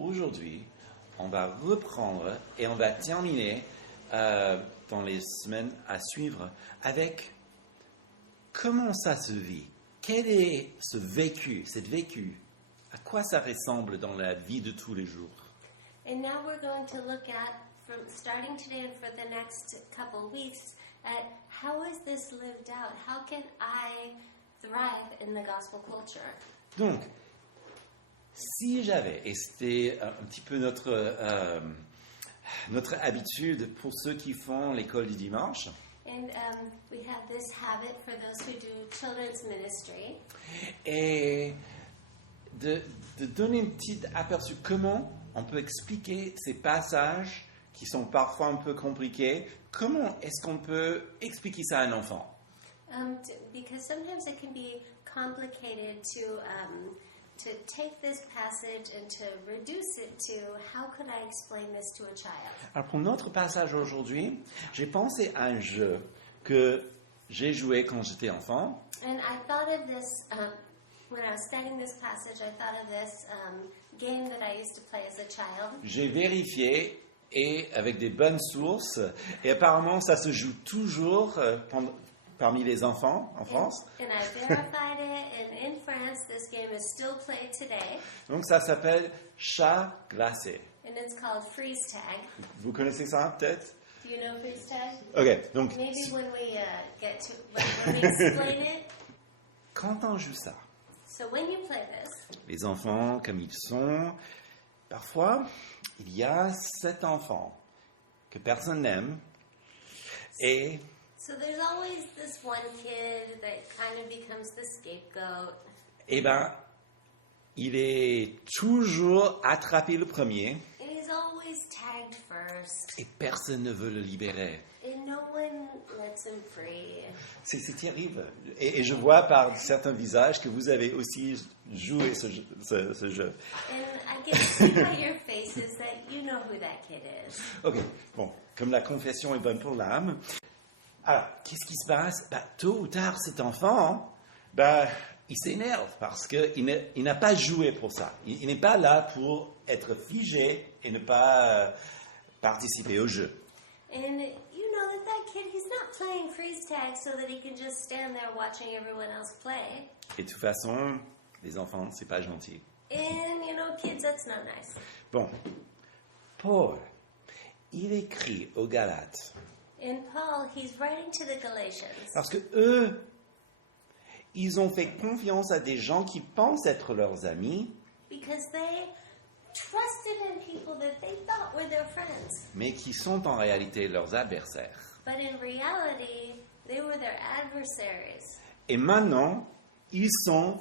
aujourd'hui, on va reprendre et on va terminer dans les semaines à suivre avec comment ça se vit. Quel est ce vécu, cette vécu? À quoi ça ressemble dans la vie de tous les jours? And now we're going to look at, from starting today and for the next couple weeks, at how is this lived out? How can I thrive in the gospel culture? Donc, si j'avais, et c'était un petit peu notre habitude pour ceux qui font l'école du dimanche, And we have this habit for those who do children's ministry. et de donner un petit aperçu comment on peut expliquer ces passages qui sont parfois un peu compliqués. Comment est-ce qu'on peut expliquer ça à un enfant? Because sometimes it can be complicated to take this passage and to reduce it to how could I explain this to a child? Alors pour notre passage aujourd'hui, j'ai pensé à un jeu que j'ai joué quand j'étais enfant. And I thought of this, when I was studying this passage, I thought of this game that I used to play as a child. J'ai vérifié et avec des bonnes sources, et apparemment ça se joue toujours parmi les enfants en France. And I verified it, and in France, this game is still played today, Donc ça s'appelle chat glacé. and it's called freeze tag. Vous connaissez ça peut-être? Do you know freeze tag? Ok, donc Maybe when we get to, when we explain it. quand on joue ça, So when you play this, les enfants comme ils sont, parfois il y a cet enfant que personne n'aime et so there's always this one kid that kind of becomes the scapegoat. eh ben, il est toujours attrapé le premier And he's always tagged first, et personne ne veut le libérer. and no one lets him free. C'est terrible. Et je vois par certains visages que vous avez aussi joué ce jeu. And I can see by your faces that you know who that kid is. Ok, bon, comme la confession est bonne pour l'âme. Alors, qu'est-ce qui se passe? Tôt ou tard, cet enfant, il s'énerve parce qu'il n'a pas joué pour ça. Il n'est pas là pour être figé et ne pas participer au jeu. And you know that kid, he's not playing freeze tag so that he can just stand there watching everyone else play. Et de toute façon, les enfants, c'est pas gentil. And you know, kids, that's not nice. Bon, Paul, il écrit aux Galates And Paul, he's writing to the Galatians parce que eux, ils ont fait confiance à des gens qui pensent être leurs amis, because they trusted in people that they thought were their friends. mais qui sont en réalité leurs adversaires. But in reality, they were their adversaries. Et maintenant, ils sont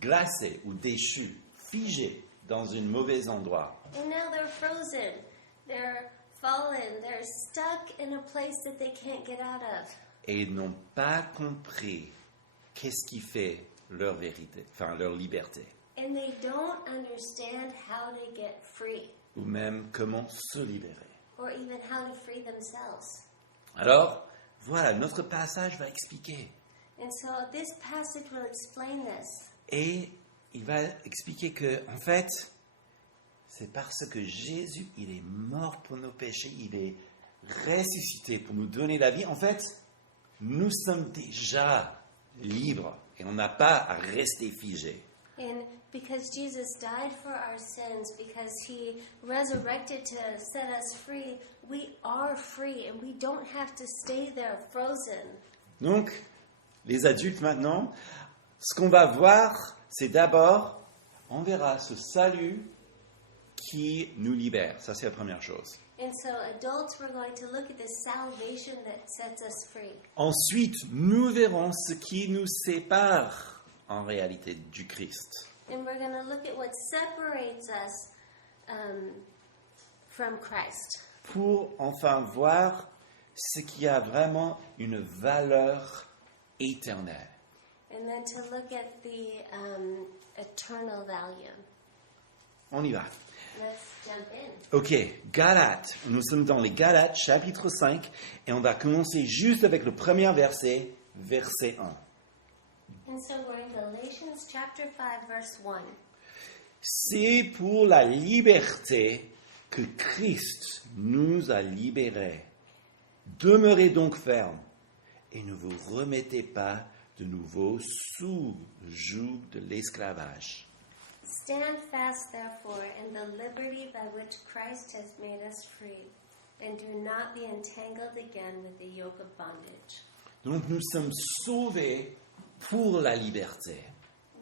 glacés ou déchus, figés dans un mauvais endroit. And now they're frozen. They're fallen. They're stuck in a place that they can't get out of. Et ils n'ont pas compris qu'est-ce qui fait leur vérité, enfin leur liberté, And they don't understand how to get free, ou même comment se libérer. or even how to free themselves. Alors, voilà, notre passage va expliquer. And so this passage will explain this. Et il va expliquer que, en fait, c'est parce que Jésus, il est mort pour nos péchés, il est ressuscité pour nous donner la vie. En fait, nous sommes déjà libres et on n'a pas à rester figés. And because Jesus died for our sins, because he resurrected to set us free, we are free and we don't have to stay there frozen. Donc, les adultes maintenant, ce qu'on va voir, c'est d'abord, on verra ce salut qui nous libère. Ça, c'est la première chose. And so adults, we're going to look at the salvation that sets us free. Ensuite, nous verrons ce qui nous sépare en réalité du Christ. And we're going to look at what separates us from Christ. Pour enfin voir ce qui a vraiment une valeur éternelle. And then to look at the eternal value. On y va. Let's jump in. Ok, Galates. Nous sommes dans les Galates, chapitre 5, et on va commencer juste avec le premier verset, verset 1. And so we're in Galatians chapter 5, verse 1. C'est pour la liberté que Christ nous a libérés. Demeurez donc fermes et ne vous remettez pas de nouveau sous le joug de l'esclavage. Stand fast, therefore, in the liberty by which Christ has made us free, and do not be entangled again with the yoke of bondage. Donc nous sommes sauvés pour la liberté.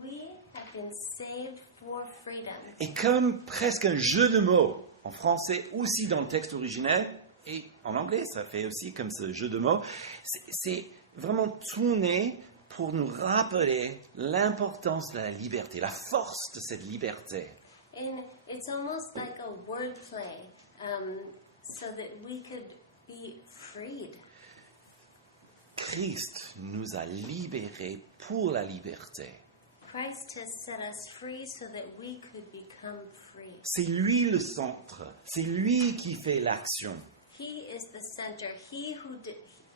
We have been saved for freedom. Et comme presque un jeu de mots, en français aussi dans le texte originel, et en anglais ça fait aussi comme ce jeu de mots, c'est vraiment tourné pour nous rappeler l'importance de la liberté, la force de cette liberté. And it's almost like a wordplay, so that we could be freed. Christ nous a libérés pour la liberté. Christ has set us free so that we could become free. C'est lui le centre, c'est lui qui fait l'action. He is the center.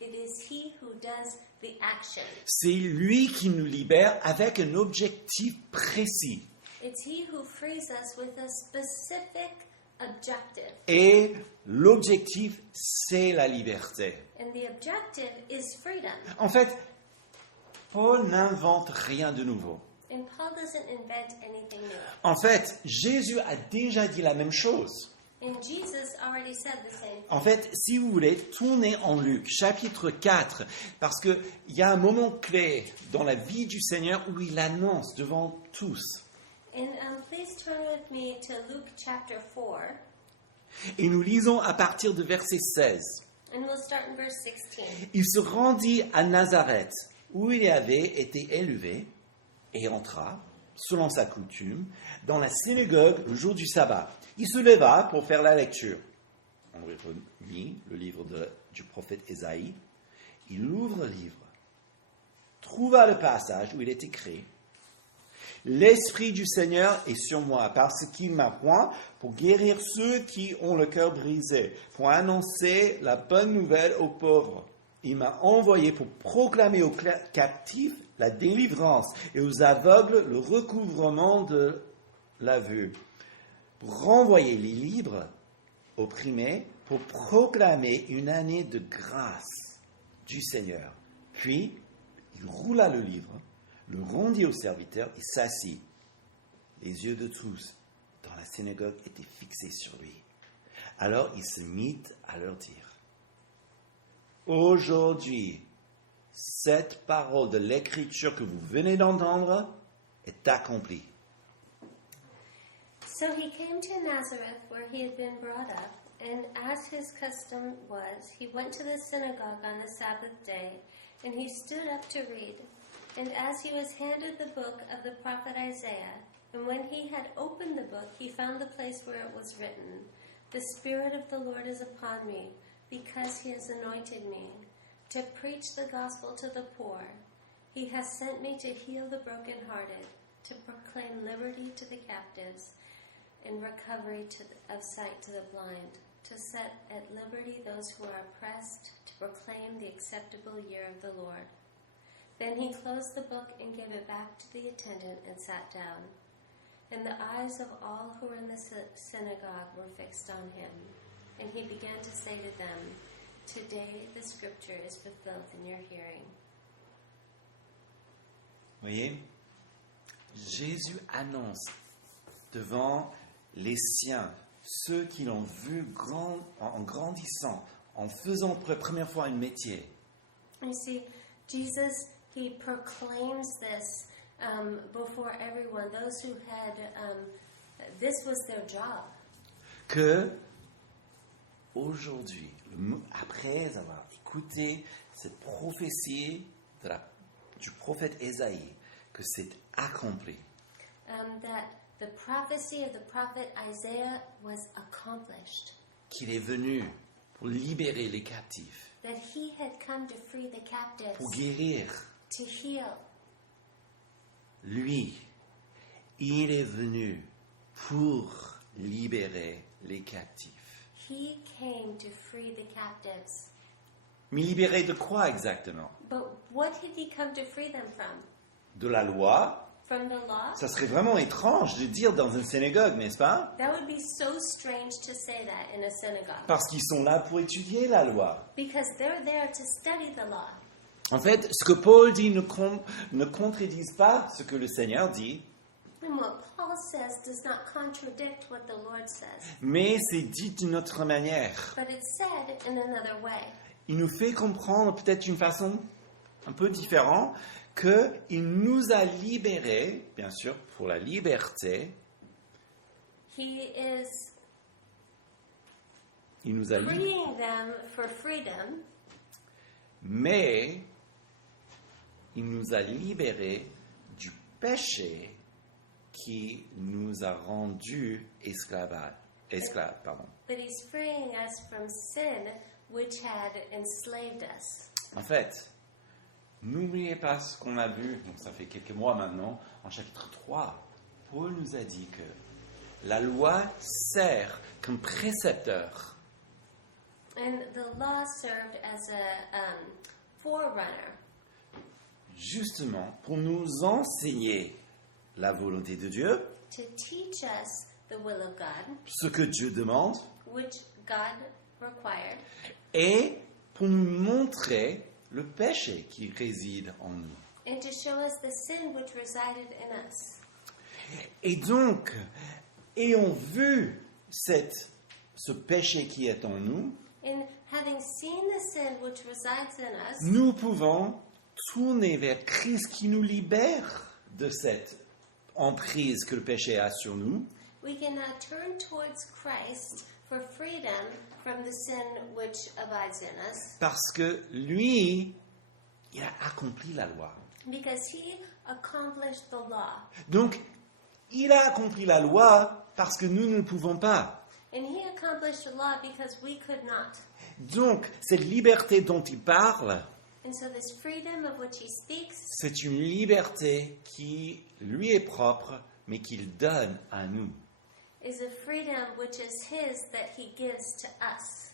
It is He who does the action. C'est lui qui nous libère avec un objectif précis. It's He who frees us with a specific objective. Et l'objectif, c'est la liberté. And the objective is freedom. En fait, Paul n'invente rien de nouveau. And Paul doesn't invent anything new. En fait, Jésus a déjà dit la même chose. And Jesus already said the same thing. En fait, si vous voulez, tournez en Luc, chapitre 4, parce qu'il y a un moment clé dans la vie du Seigneur où il annonce devant tous. And please turn with me to Luke chapter 4, Et nous lisons à partir de verset 16. and we'll start in verse 16. Il se rendit à Nazareth, où il avait été élevé, et entra, selon sa coutume, dans la synagogue le jour du sabbat. Il se leva pour faire la lecture. On lui remit le livre du prophète Ésaïe. Il ouvre le livre, trouva le passage où il est écrit « L'Esprit du Seigneur est sur moi, parce qu'il m'a point pour guérir ceux qui ont le cœur brisé, pour annoncer la bonne nouvelle aux pauvres. Il m'a envoyé pour proclamer aux captifs la délivrance et aux aveugles le recouvrement de la vue, pour renvoyer les libres opprimés, pour proclamer une année de grâce du Seigneur. » Puis, il roula le livre, le rendit au serviteur et s'assit. Les yeux de tous dans la synagogue étaient fixés sur lui. Alors il se mit à leur dire, « Aujourd'hui, cette parole de l'Écriture que vous venez d'entendre est accomplie. » So he came to Nazareth, where he had been brought up, and as his custom was, he went to the synagogue on the Sabbath day, and he stood up to read. And as he was handed the book of the prophet Isaiah, and when he had opened the book, he found the place where it was written, "The Spirit of the Lord is upon me, because he has anointed me, to preach the gospel to the poor. He has sent me to heal the brokenhearted, to proclaim liberty to the captives, and recovery of sight to the blind, to set at liberty those who are oppressed, to proclaim the acceptable year of the Lord." Then he closed the book and gave it back to the attendant and sat down. And the eyes of all who were in the synagogue were fixed on him. And he began to say to them, "Today the scripture is fulfilled in your hearing." Voyez, Jésus annonce devant les siens, ceux qui l'ont vu en grandissant, en faisant pour la première fois un métier. You see, Jesus, he proclaims this before everyone. Those who had, this was their job. Que aujourd'hui, après avoir écouté cette prophétie du prophète Ésaïe, que c'est accompli. That the prophecy of the prophet Isaiah was accomplished. Qu'il est venu pour libérer les captifs, That he had come to free the captives, pour guérir. to heal. Lui, il est venu pour libérer les captifs. He came to free the captives. Mais libérer de quoi exactement? But what did he come to free them from? De la loi, from the law? Ça serait vraiment étrange de dire dans une synagogue, n'est-ce pas? That would be so strange to say that in a synagogue. Parce qu'ils sont là pour étudier la loi. Because they're there to study the law. En fait, ce que Paul dit ne contredise pas ce que le Seigneur dit, And what Paul says does not contradict what the Lord says. mais c'est dit d'une autre manière. But it's said in another way. Il nous fait comprendre peut-être d'une façon un peu différente qu'il nous a libérés, bien sûr, pour la liberté. He is Il nous a libérés, freeing them for freedom, mais il nous a libérés du péché qui nous a rendus esclaves. but he's freeing us from sin, which had enslaved us. En fait, n'oubliez pas ce qu'on a vu, donc ça fait quelques mois maintenant, en chapitre 3. Paul nous a dit que la loi sert comme précepteur, And the law served as a forerunner justement pour nous enseigner la volonté de Dieu, to teach us the will of God, ce que Dieu demande, which God required, et pour nous montrer le péché qui réside en nous. and to show us the sin which resided in us. Et donc, ayant vu ce péché qui est en nous, And having seen the sin which resides in us, nous pouvons tourner vers Christ qui nous libère de cette emprise que le péché a sur nous, we can now turn towards Christ for freedom from the sin which abides in us, parce que lui, il a accompli la loi. because he accomplished the law. Donc, il a accompli la loi parce que nous ne pouvons pas. And he accomplished the law because we could not. Donc, cette liberté dont il parle, And so this freedom of which he speaks c'est une liberté qui lui est propre, mais qu'il donne à nous. is a freedom which is his that he gives to us.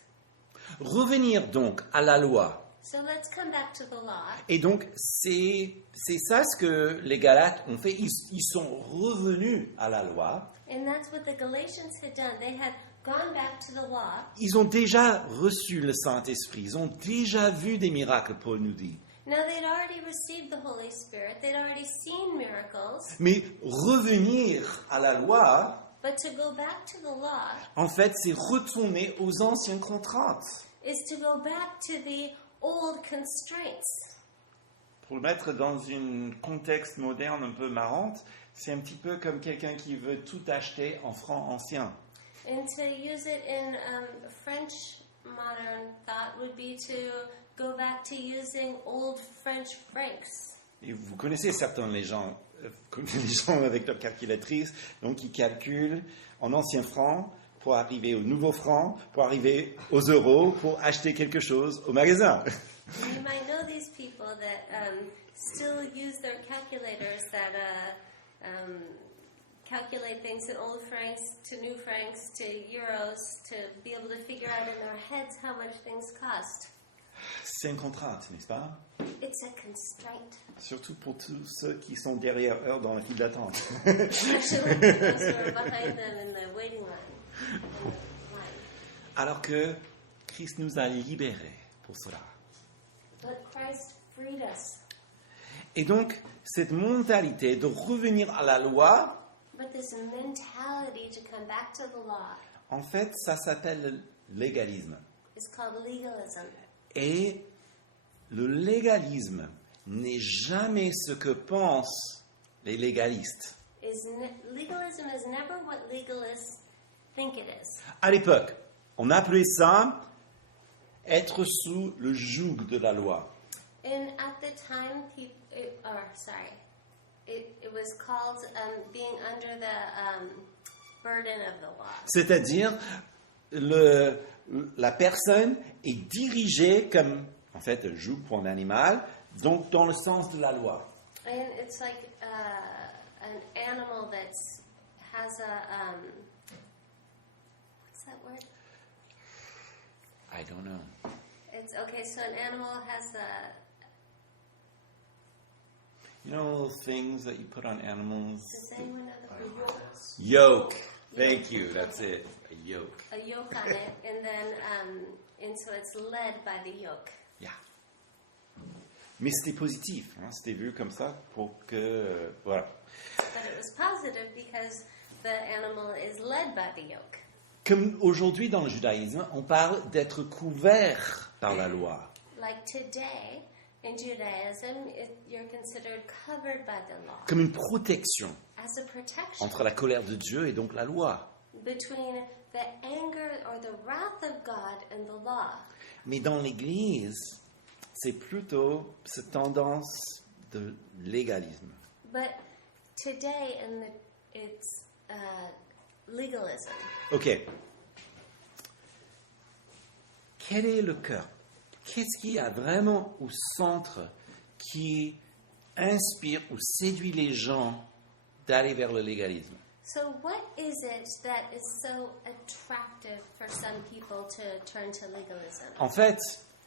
Revenir donc à la loi. So let's come back to the law. Et donc, c'est ça ce que les Galates ont fait. Ils sont revenus à la loi. And that's what the Galatians had done. They had gone back to the law. Ils ont déjà reçu le Saint-Esprit. Ils ont déjà vu des miracles, Paul nous dit. Now they'd already received the Holy Spirit. They'd already seen miracles. Mais revenir à la loi, But to go back to the law en fait, c'est retourner aux anciennes contraintes. is to go back to the old constraints. Pour le mettre dans un contexte moderne un peu marrant, c'est un petit peu comme quelqu'un qui veut tout acheter en francs anciens. And to use it in French modern thought would be to go back to using old French francs. Et vous connaissez certains les gens avec leur calculatrice, donc ils calculent en anciens francs pour arriver aux nouveaux francs, pour arriver aux euros, pour acheter quelque chose au magasin. You might know these people that still use their calculators that calculate things in old francs to new francs to euros to be able to figure out in their heads how much things cost. C'est une contrainte, n'est-ce pas? It's a constraint. Surtout pour tous ceux qui sont derrière eux dans la file d'attente. Especially those who are behind them in the waiting line. Alors que Christ nous a libérés pour cela. But Christ freed us. Et donc, cette mentalité de revenir à la loi, But this mentality to come back to the law en fait, ça s'appelle le légalisme. is called legalism. Et le légalisme n'est jamais ce que pensent les légalistes. Legalism is never what legalists think it is. À l'époque, on appelait ça être sous le joug de la loi. And at the time, it was called being under the burden of the law. C'est-à-dire, la personne est dirigée comme, en fait, un joug pour un animal, donc dans le sens de la loi. And it's like an animal that has a what's that word? I don't know. It's okay. So an animal has You know those things that you put on animals? Does anyone know the Yoke. Thank you. That's it. A yoke. a yoke on it, and then and so it's led by the yoke. Yeah. Mais c'était positif. Hein? C'était vu comme ça pour que... voilà. But it was positive because the animal is led by the yoke. Comme aujourd'hui dans le judaïsme, on parle d'être couvert par la loi. Like today in Judaism, you're considered covered by the law Comme une protection as a protection entre la colère de Dieu et donc la loi. between the anger or the wrath of God and the law. Mais dans l'Église, c'est plutôt cette tendance de légalisme. But today, it's legalism. Ok. Quel est le cœur? Qu'est-ce qu'il y a vraiment au centre qui inspire ou séduit les gens d'aller vers le légalisme? So what is it that is so attractive for some people to turn to legalism? En fait,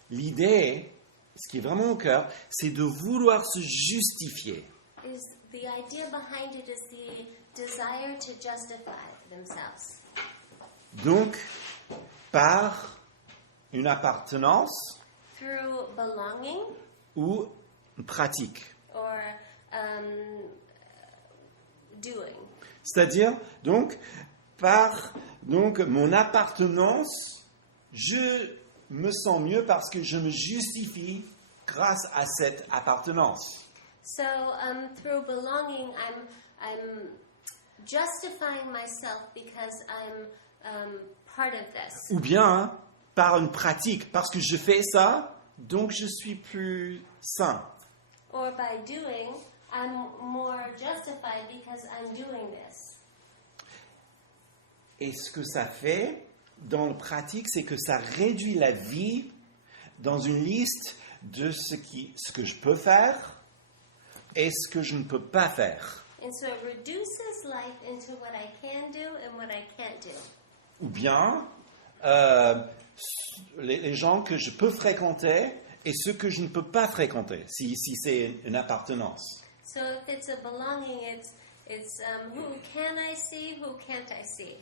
l'idée, ce qui est vraiment au cœur, c'est de vouloir se justifier. Is the idea behind it is the desire to justify themselves. Donc, par une appartenance Through belonging ou une pratique. or doing. C'est-à-dire, donc, par mon appartenance, je me sens mieux parce que je me justifie grâce à cette appartenance. So through belonging, I'm justifying myself because I'm part of this. Ou bien par une pratique, parce que je fais ça, donc je suis plus sain. Or by doing, I'm more justified because I'm doing this. Et ce que ça fait dans la pratique, c'est que ça réduit la vie dans une liste de ce que je peux faire et ce que je ne peux pas faire. And so it reduces life into what I can do and what I can't do. Ou bien les gens que je peux fréquenter et ceux que je ne peux pas fréquenter, si c'est une appartenance. So if it's a belonging, it's who can I see, who can't I see.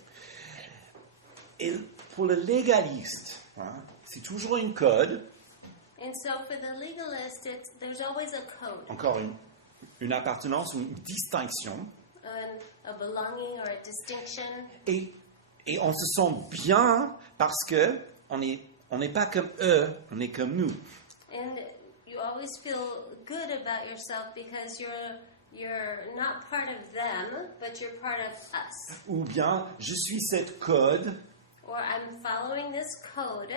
Et pour le légaliste, hein, c'est toujours une code, And so for the legalist, there's always a code, encore une appartenance ou une distinction, a belonging or a distinction. et on se sent bien parce que on n'est pas comme eux, on est comme nous. And you always feel good about yourself because you're not part of them, but you're part of us. Ou bien, je suis cette code, Or I'm following this code,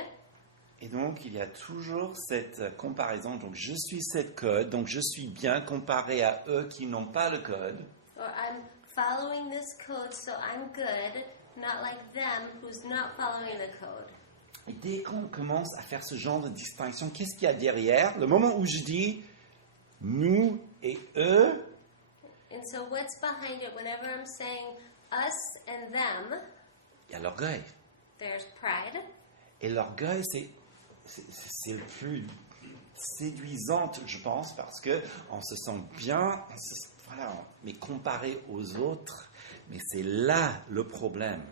et donc il y a toujours cette comparaison. Donc je suis cette code, donc je suis bien comparé à eux qui n'ont pas le code. or I'm following this code, so I'm good, not like them who's not following the code. Et dès qu'on commence à faire ce genre de distinction, qu'est-ce qu'il y a derrière? Le moment où je dis nous et eux, And so what's behind it? Whenever I'm saying us and them, il y a l'orgueil. there's pride. Et l'orgueil, c'est le plus séduisant, je pense, parce que on se sent bien, voilà, mais comparé aux autres, mais c'est là le problème.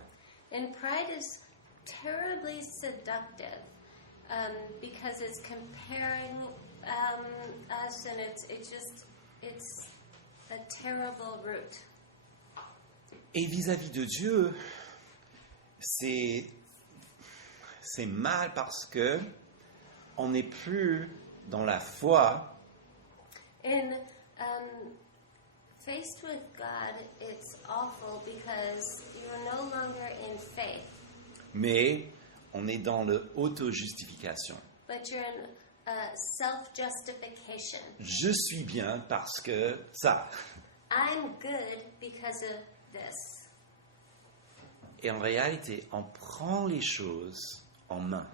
And pride is terribly seductive because it's comparing us, and it's a terrible root. Et vis-à-vis de Dieu, c'est mal parce que on n'est plus dans la foi, And faced with God, it's awful because you're no longer in faith, mais on est dans l'auto-justification. but you're in self-justification. Je suis bien parce que ça. I'm good because of this. Et en réalité, on prend les choses en main.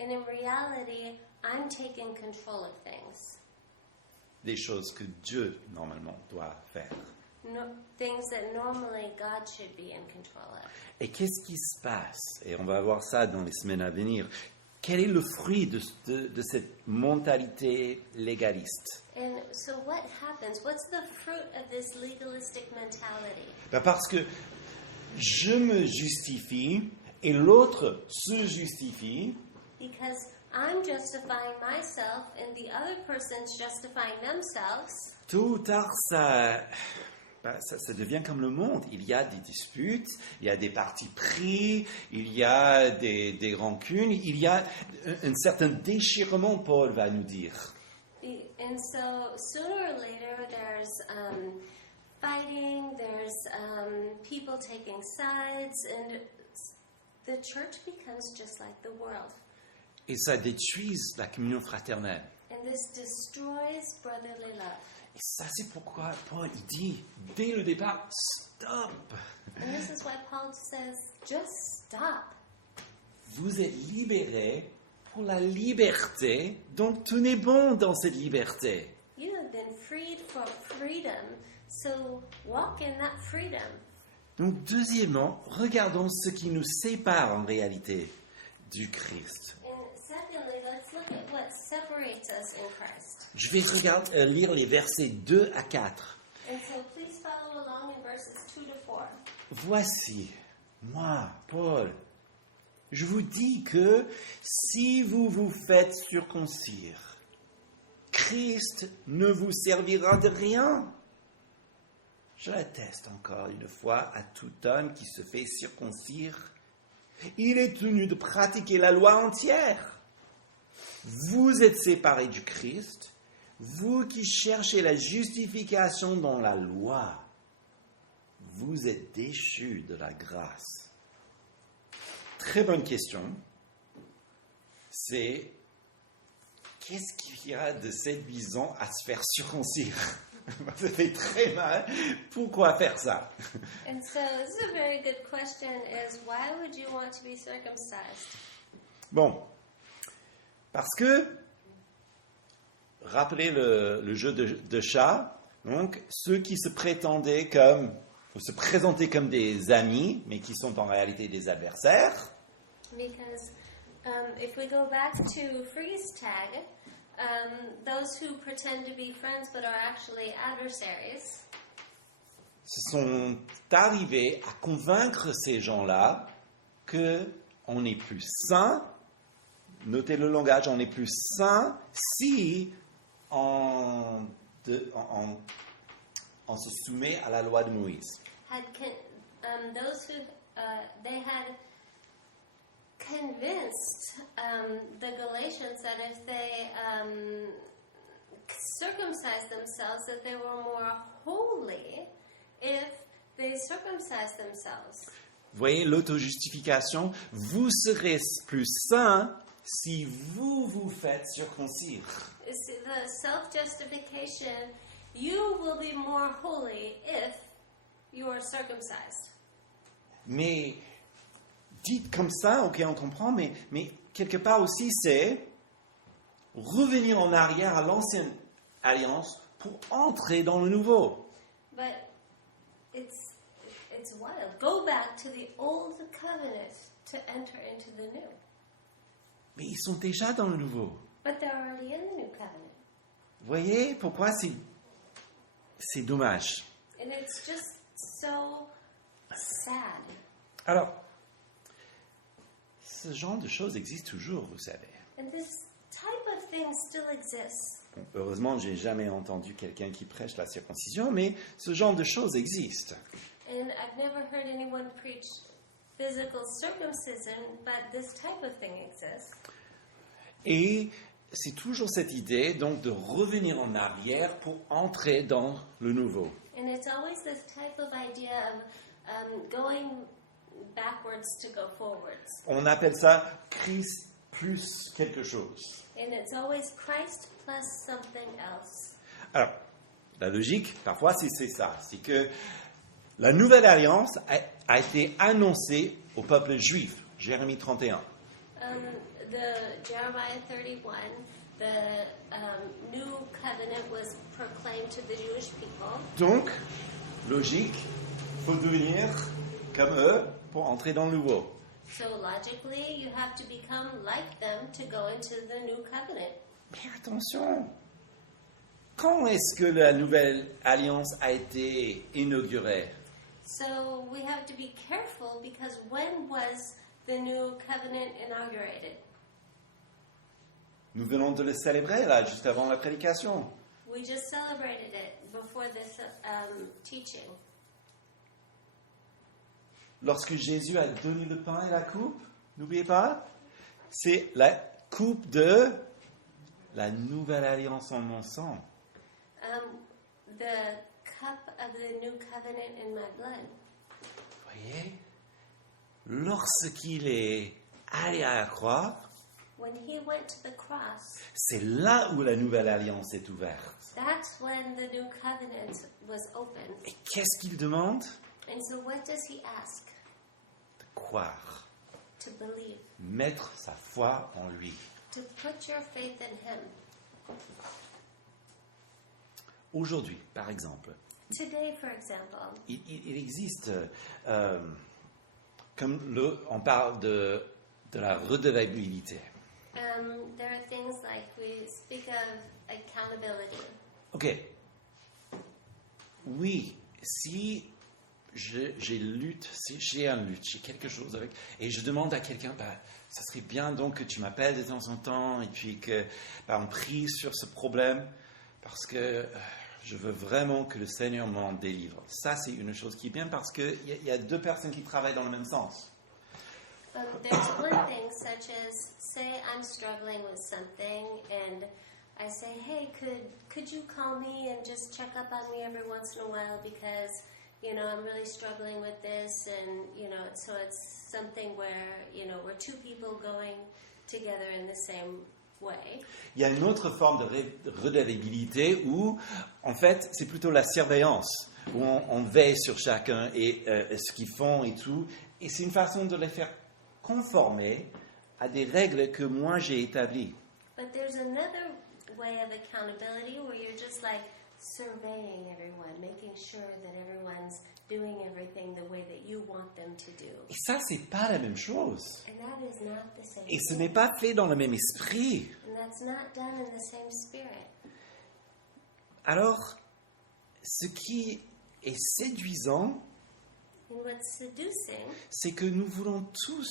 And in reality, I'm taking control of things. Des choses que Dieu, normalement, doit faire. Things that normally God should be in control of. Et qu'est-ce qui se passe? Et on va voir ça dans les semaines à venir. Quel est le fruit de cette mentalité légaliste? And so what happens? What's the fruit of this legalistic mentality? Parce que je me justifie et l'autre se justifie. Because I'm justifying myself and the other person's justifying themselves. Tôt ou tard, ça devient comme le monde. Il y a des disputes, il y a des partis pris, il y a des rancunes, il y a un certain déchirement, Paul va nous dire. And so sooner or later there's fighting, there's people taking sides, and the church becomes just like the world. Et ça détruit la communion fraternelle. And this destroys brotherly love. Et ça, c'est pourquoi Paul il dit, dès le départ, stop. And this is why Paul says, just stop. Vous êtes libérés pour la liberté, donc tout n'est bon dans cette liberté. You have been freed for freedom, so walk in that freedom. Donc, deuxièmement, regardons ce qui nous sépare en réalité du Christ. And secondly, let's look at what separates us in Christ. Je vais lire les versets 2 à 4. And so please follow along in verses 2 to 4. Voici, moi, Paul, je vous dis que si vous vous faites circoncire, Christ ne vous servira de rien. Je l'atteste encore une fois à tout homme qui se fait circoncire. Il est tenu de pratiquer la loi entière. Vous êtes séparés du Christ, vous qui cherchez la justification dans la loi. Vous êtes déchus de la grâce. Très bonne question. C'est qu'est-ce qu'il y a de séduisant à se faire circoncire? Ça fait très mal. Pourquoi faire ça? And so this is a very good question, is why would you want to be circumcised? Bon, parce que, rappelez le jeu de chat, donc ceux qui se prétendaient comme, ou se présentaient comme des amis, mais qui sont en réalité des adversaires. Because if we go back to freeze tag, those who pretend to be friends but are actually adversaries, se sont arrivés à convaincre ces gens-là qu'on est plus sain, notez le langage, on est plus sain si on se soumet à la loi de Moïse. those who they had convinced the Galatians that if they circumcised themselves, that they were more holy if they circumcised themselves. Vous voyez l'auto-justification? Vous serez plus saint si vous vous faites circoncire. It's the self-justification, you will be more holy if you are circumcised. Mais dites comme ça, ok, on comprend, mais quelque part aussi, c'est revenir en arrière à l'ancienne alliance pour entrer dans le nouveau. But it's wild. Go back to the old covenant to enter into the new. Mais ils sont déjà dans le nouveau. But they're already in the new covenant. Vous voyez pourquoi c'est dommage. And it's just so sad. Alors, ce genre de choses existe toujours, vous savez. And this type of thing still exists. Bon, heureusement, j'ai jamais entendu quelqu'un qui prêche la circoncision, mais ce genre de choses existe. And I've never heard anyone preach physical circumcision, but this type of thing exists. Et c'est toujours cette idée, donc, de revenir en arrière pour entrer dans le nouveau. And it's always this type of idea of going backwards to go forwards. On appelle ça Christ plus quelque chose. And it's always Christ plus something else. Alors, la logique, parfois, c'est ça. C'est que la nouvelle alliance a été annoncée au peuple juif. Jérémie 31. The Jeremiah 31, the new covenant was proclaimed to the Jewish people. Donc, logique, il faut devenir comme eux pour entrer dans le nouveau. So logically, you have to become like them to go into the new covenant. Mais attention, quand est-ce que la nouvelle alliance a été inaugurée? So we have to be careful because when was the new covenant inaugurated? Nous venons de le célébrer là, juste avant la prédication. We just celebrated it before this teaching. Lorsque Jésus a donné le pain et la coupe, n'oubliez pas, c'est la coupe de la nouvelle alliance en mon sang. The cup of the new covenant in my blood. Vous voyez, lorsqu'il est allé à la croix, When he went to the cross, c'est là où la nouvelle alliance est ouverte. that's when the new covenant was opened. Et qu'est-ce qu'il demande? And so what does he ask? De croire, To believe, mettre sa foi en lui. to put your faith in him. Aujourd'hui, par exemple, Today, for example, il existe, on parle de la redevabilité. there are things like we speak of accountability. Ok. Oui, si j'ai lutte, si j'ai un lutte, j'ai quelque chose avec, et je demande à quelqu'un, ça serait bien donc que tu m'appelles de temps en temps, et puis que on prie sur ce problème, parce que je veux vraiment que le Seigneur m'en délivre. Ça, c'est une chose qui est bien, parce qu'il y a deux personnes qui travaillent dans le même sens. There's one thing, such as, say I'm struggling with something, and I say, hey, could you call me and just check up on me every once in a while because, I'm really struggling with this, and, so it's something where, we're two people going together in the same way. Il y a une autre forme de redevabilité où, en fait, c'est plutôt la surveillance, où on veille sur chacun et ce qu'ils font et tout. Et c'est une façon de les faire conformer à des règles que moi j'ai établies. But there's another way of accountability where you're just like surveying everyone, making sure that everyone's doing everything the way that you want them to do. Et ça, c'est pas la même chose. And that is not the same Et ce thing. n'est pas fait dans le même esprit. And that's not done in the same spirit. Alors, ce qui est séduisant, And what's seducing c'est que nous voulons tous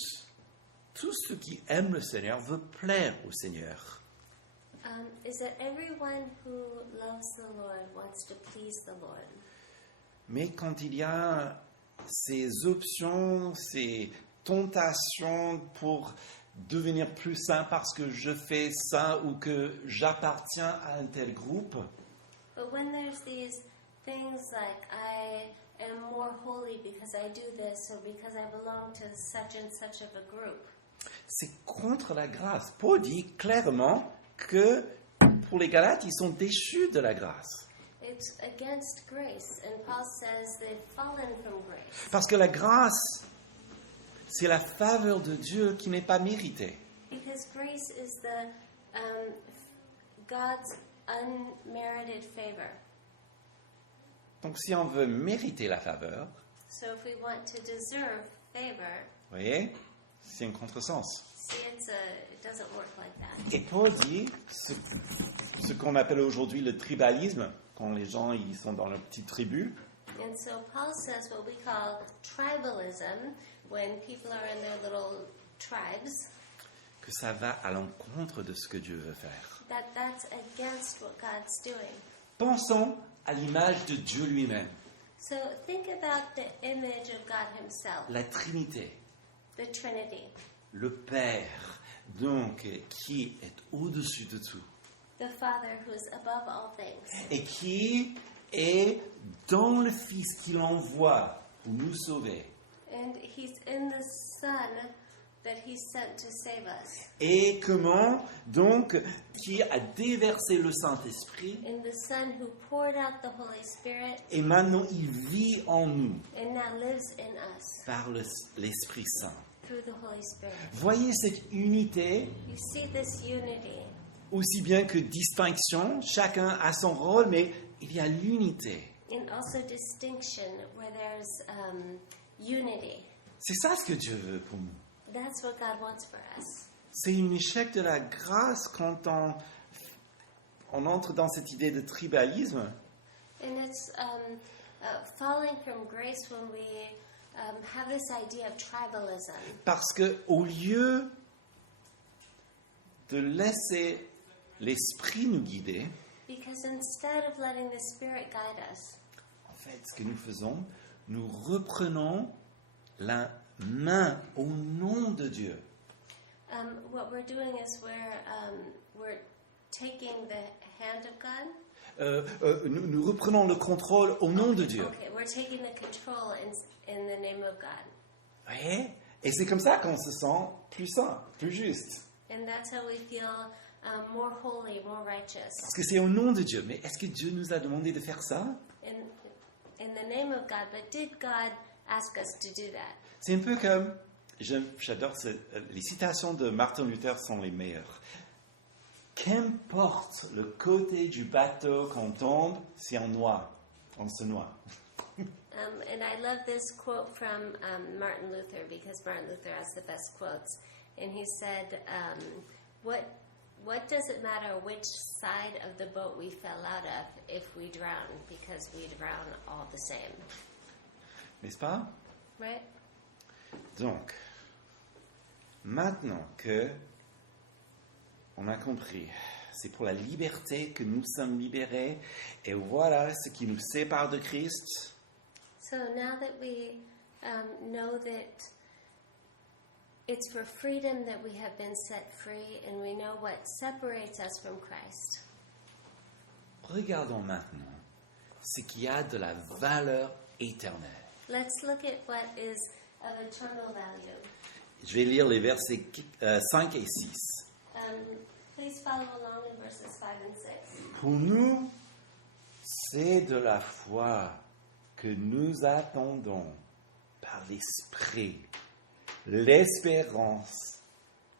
ceux qui aiment le Seigneur, veulent plaire au Seigneur. is that everyone who loves the Lord wants to please the Lord. Mais quand il y a ces options, ces tentations pour devenir plus saint parce que je fais ça ou que j'appartiens à un tel groupe, But when there's these things like I am more holy because I do this or because I belong to such and such of a group, c'est contre la grâce. Paul dit clairement que pour les Galates, ils sont déchus de la grâce. it's against grace. And Paul says they've fallen from grace. Parce que la grâce, c'est la faveur de Dieu qui n'est pas méritée. Because grace is the God's unmerited favor. Donc si on veut mériter la faveur, So if we want to deserve favor, vous voyez, c'est un contresens. see, it doesn't work like that. Et Paul dit ce qu'on appelle aujourd'hui le tribalisme, quand les gens ils sont dans leur petite tribu, And so Paul says what we call tribalism, when people are in their little tribes, que ça va à l'encontre de ce que Dieu veut faire. that's against what God's doing. Pensons à l'image de Dieu lui-même, So think about the image of God himself, la Trinité, the Trinity, le Père, donc qui est au-dessus de tout, the Father who is above all things, et qui est dans le Fils qu'il envoie pour nous sauver. and he's in the Son that he sent to save us, Et comment, donc, qui a déversé le Saint-Esprit, in the Son who poured out the Holy Spirit et maintenant il vit en nous and now lives in us par l'Esprit Saint. through the Holy Spirit. Voyez cette unité, You see this unity, aussi bien que distinction, chacun a son rôle, mais il y a l'unité. and also distinction where there's unity. C'est ça ce que Dieu veut pour nous. That's what God wants for us. C'est un échec de la grâce quand on entre dans cette idée de tribalisme. And it's falling from grace when we have this idea of tribalism. Parce que au lieu de laisser l'esprit nous guider, Because instead of letting the Spirit guide us, en fait, ce que nous faisons, nous reprenons la main au nom de Dieu. what we're doing is we're taking the hand of God. Nous reprenons le contrôle au nom de Dieu. Okay, we're taking the control in the name of God. Vous voyez? Et c'est comme ça qu'on se sent plus saint, plus juste. And that's how we feel more holy, more righteous. Parce que c'est au nom de Dieu. Mais est-ce que Dieu nous a demandé de faire ça? In the name of God, but did God ask us to do that? C'est un peu comme... J'adore les citations de Martin Luther sont les meilleures. Qu'importe le côté du bateau qu'on tombe, si on se noie. And I love this quote from Martin Luther, because Martin Luther has the best quotes. And he said, what does it matter which side of the boat we fell out of if we drown? Because we drown all the same. N'est-ce pas? Right? Donc, maintenant que on a compris, c'est pour la liberté que nous sommes libérés, et voilà ce qui nous sépare de Christ. So now that we know that it's for freedom that we have been set free, and we know what separates us from Christ. Regardons maintenant ce qui a de la valeur éternelle. Let's look at what is of eternal value. Je vais lire les versets 5 et 6. Please follow along in verses 5 and 6. Pour nous, c'est de la foi que nous attendons par l'Esprit l'espérance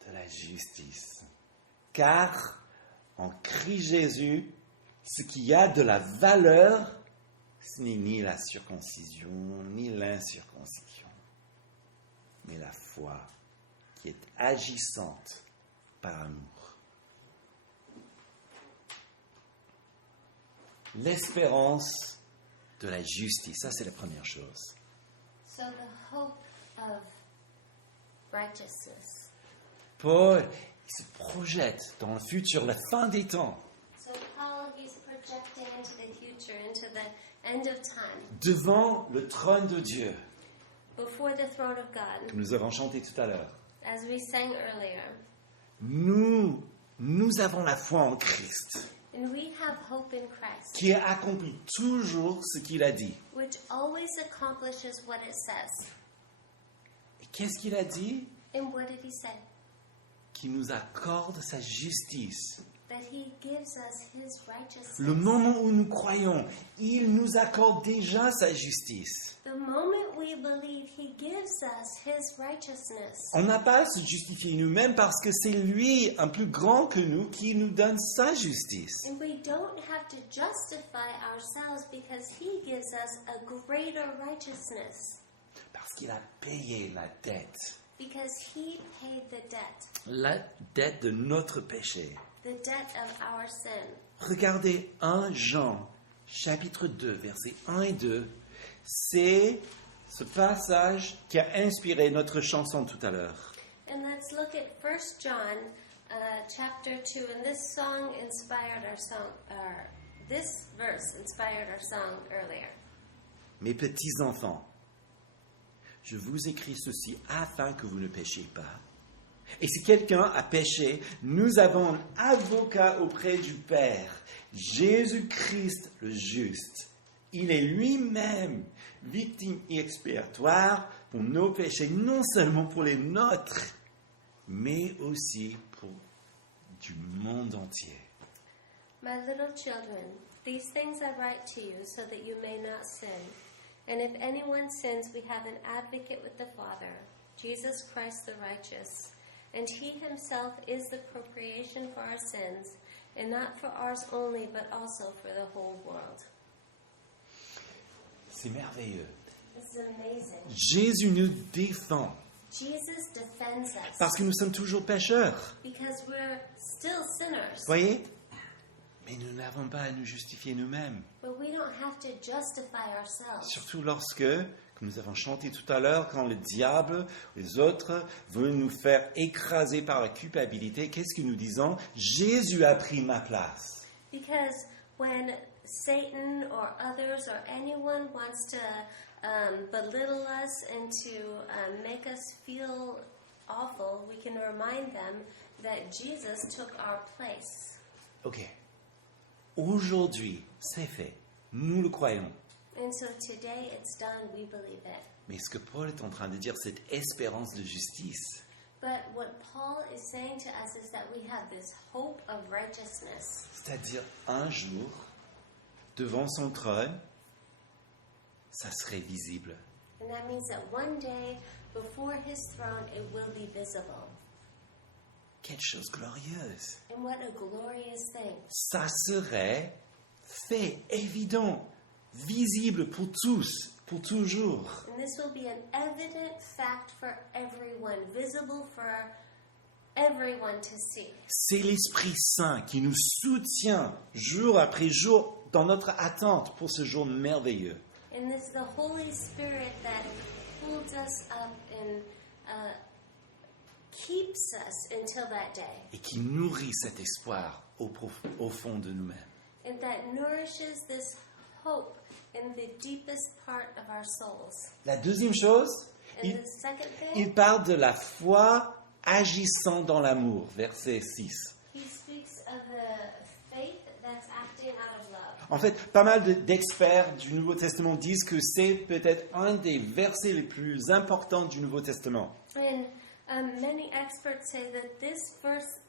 de la justice. Car en Christ Jésus, ce qui a de la valeur, ce n'est ni la circoncision, ni l'incirconcision, mais la foi qui est agissante par amour. L'espérance de la justice, ça c'est la première chose. So the hope of righteousness. Paul il se projette dans le futur, la fin des temps, So Paul, he's projecting into the future, into the end of time, devant le trône de Dieu, before the throne of God, que nous avons chanté tout à l'heure. as we sang earlier. Nous avons la foi en Christ, And we have hope in Christ, qui accomplit toujours ce qu'il a dit. which always accomplishes what it says. Et qu'est-ce qu'il a dit? And what did he say? Qu'il nous accorde sa justice. That he gives us his righteousness. Le moment où nous croyons, il nous accorde déjà sa justice. The moment we believe, he gives us his righteousness. On n'a pas à se justifier nous-mêmes parce que c'est lui, un plus grand que nous, qui nous donne sa justice. And we don't have to justify ourselves because he gives us a greater righteousness. Parce qu'il a payé la dette. Because he paid the debt. La dette de notre péché. The debt of our sin. Regardez 1 Jean, chapitre 2, versets 1 et 2. C'est ce passage qui a inspiré notre chanson tout à l'heure. And let's look at 1 John chapter 2. And this song inspired our song, this verse inspired our song earlier. Mes petits enfants, je vous écris ceci afin que vous ne péchiez pas. Et si quelqu'un a péché, nous avons un avocat auprès du Père, Jésus-Christ le juste. Il est lui-même victime et expiatoire pour nos péchés, non seulement pour les nôtres, mais aussi pour du monde entier. My little children, these things I write to you so that you may not sin. And if anyone sins, we have an advocate with the Father, Jesus Christ the righteous. And he himself is the propitiation for our sins, and not for ours only, but also for the whole world. C'est merveilleux. This is amazing. Jésus nous défend Jesus defends us parce que nous sommes toujours pécheurs. because we're still sinners. Voyez? Mais nous n'avons pas à nous justifier nous-mêmes. But we don't have to justify ourselves. Surtout lorsque, comme nous avons chanté tout à l'heure, quand le diable, les autres, veulent nous faire écraser par la culpabilité, qu'est-ce que nous disons? Jésus a pris ma place. Because when Satan or others or anyone wants to belittle us and to make us feel awful, we can remind them that Jesus took our place. Ok. Aujourd'hui, c'est fait. Nous le croyons. And so today it's done, we believe it. Mais ce que Paul est en train de dire, c'est espérance de justice. But what Paul is saying to us is that we have this hope of righteousness. C'est-à-dire, un jour, devant son trône, ça serait visible. And that means that one day, before his throne, it will be visible. Quelle chose glorieuse. And what a glorious thing. Ça serait fait, évident, visible pour tous, pour toujours. And this will be an evident fact for everyone, visible for everyone to see. C'est l'Esprit Saint qui nous soutient jour après jour dans notre attente pour ce jour merveilleux. And this is the Holy Spirit that holds us up and keeps us until that day. Et qui nourrit cet espoir au fond de nous-mêmes. And that nourishes this hope in the deepest part of our souls. La deuxième chose, And the second thing, il parle de la foi agissant dans l'amour, verset 6. he speaks of the faith that's acting out of love. En fait, pas mal d'experts du Nouveau Testament disent que c'est peut-être un des versets les plus importants du Nouveau Testament. And many experts say that this verse,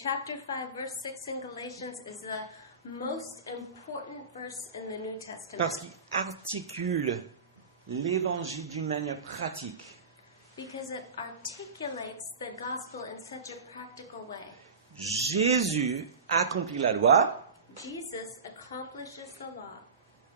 chapter 5, verse 6 in Galatians, is the most important verse in the New Testament. Parce qu'il articule l'évangile d'une manière pratique. Because it articulates the gospel in such a practical way. Jésus accomplit la loi, Jesus accomplishes the law.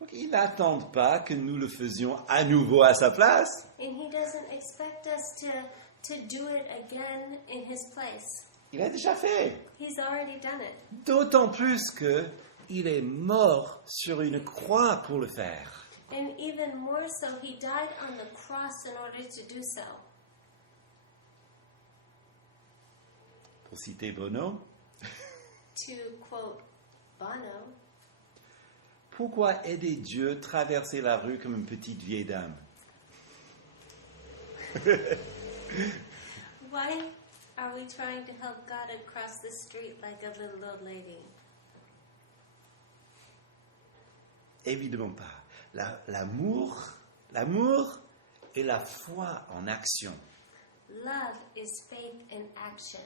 donc il n'attend pas que nous le faisions à nouveau à sa place. And he doesn't expect us to do it again in his place. Il a déjà fait. He's already done it. D'autant plus qu'il est mort sur une croix pour le faire. And even more so, he died on the cross in order to do so. Pour citer Bono, To quote Bono, pourquoi aider Dieu traverser la rue comme une petite vieille dame? why are we trying to help God across the street like a little old lady? Évidemment pas. L'amour est la foi en action. Love is faith in action,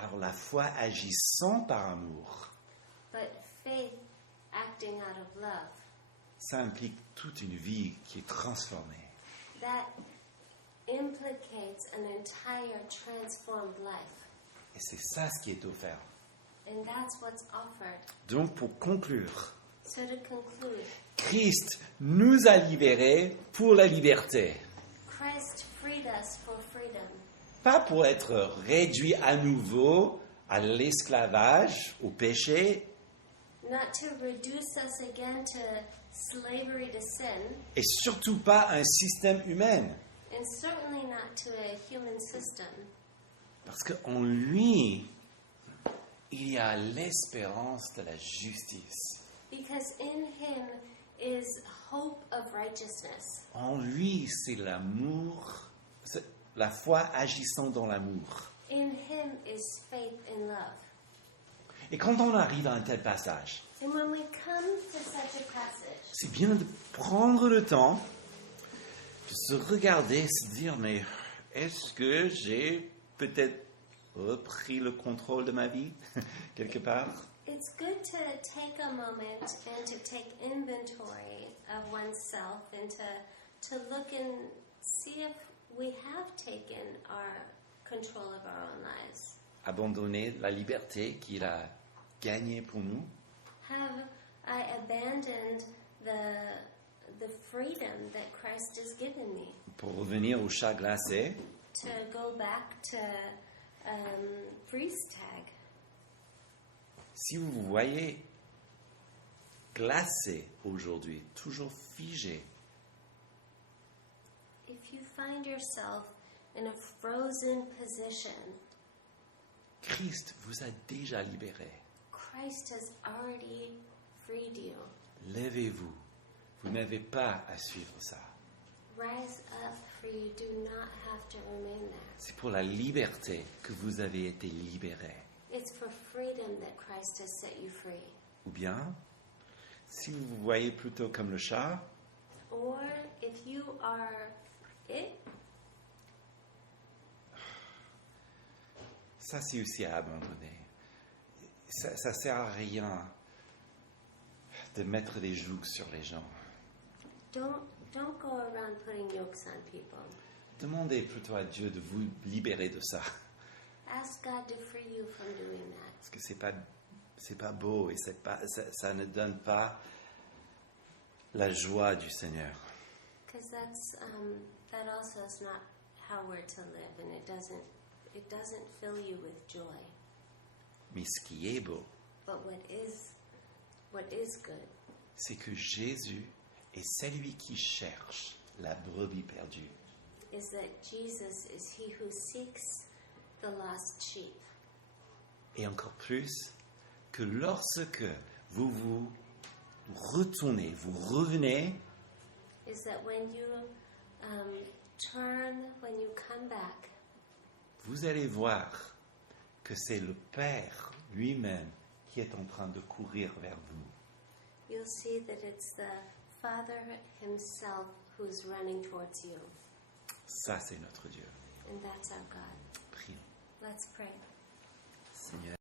Alors la foi agissant par amour, but faith acting out of love, ça implique toute une vie qui est transformée. that implicates an entire transformed life. Et c'est ça ce qui est offert. And that's what's offered. Donc pour conclure, So to conclude, Christ nous a libérés pour la liberté. Christ freed us for freedom. Pas pour être réduits à nouveau à l'esclavage, au péché, Not to reduce us again to slavery to sin, et surtout pas à un système humain. and certainly not to a human system. Parce qu'en lui, il y a l'espérance de la justice. Because in him is hope of righteousness. En lui, c'est l'amour, c'est la foi agissant dans l'amour. In him is faith in love. Et quand on arrive à un tel passage, And when we come to such a passage, c'est bien de prendre le temps de se regarder, se dire, mais est-ce que j'ai peut-être repris le contrôle de ma vie, quelque part? it's good to take a moment and to take inventory of oneself and to look and see if we have taken our control of our own lives. Abandonner la liberté qu'il a gagnée pour nous? Have I abandoned the freedom that Christ has given me Pour revenir au chat glacé, to go back to freeze tag? Si vous vous voyez glacé aujourd'hui, toujours figé, If you find yourself in a frozen position, Christ vous a déjà libéré. Christ has already freed you. Lèvez-vous. Vous n'avez pas à suivre ça. Rise up, for you do not have to remain there. C'est pour la liberté que vous avez été libéré. It's for freedom that Christ has set you free. Ou bien, si vous vous voyez plutôt comme le chat, Or if you are it, ça c'est aussi à abandonner. Ça sert à rien de mettre des jougs sur les gens. don't go around putting yokes on people. Demandez plutôt à Dieu de vous libérer de ça. Ask God to free you from doing that. Parce que c'est pas beau et ça ne donne pas la joie du Seigneur. Because that also is not how we're to live, and it doesn't fill you with joy. Mais ce qui est beau, But what is good c'est que Jésus est celui qui cherche la brebis perdue. is that Jesus is he who seeks the lost sheep. Et encore plus, que lorsque vous vous retournez, vous revenez, Is that when you when you come back, vous allez voir que c'est le Père lui-même qui est en train de courir vers vous. you'll see that it's the Father himself who's running towards you. Ça, c'est notre Dieu. And that's our God. Prions. Let's pray. Seigneur.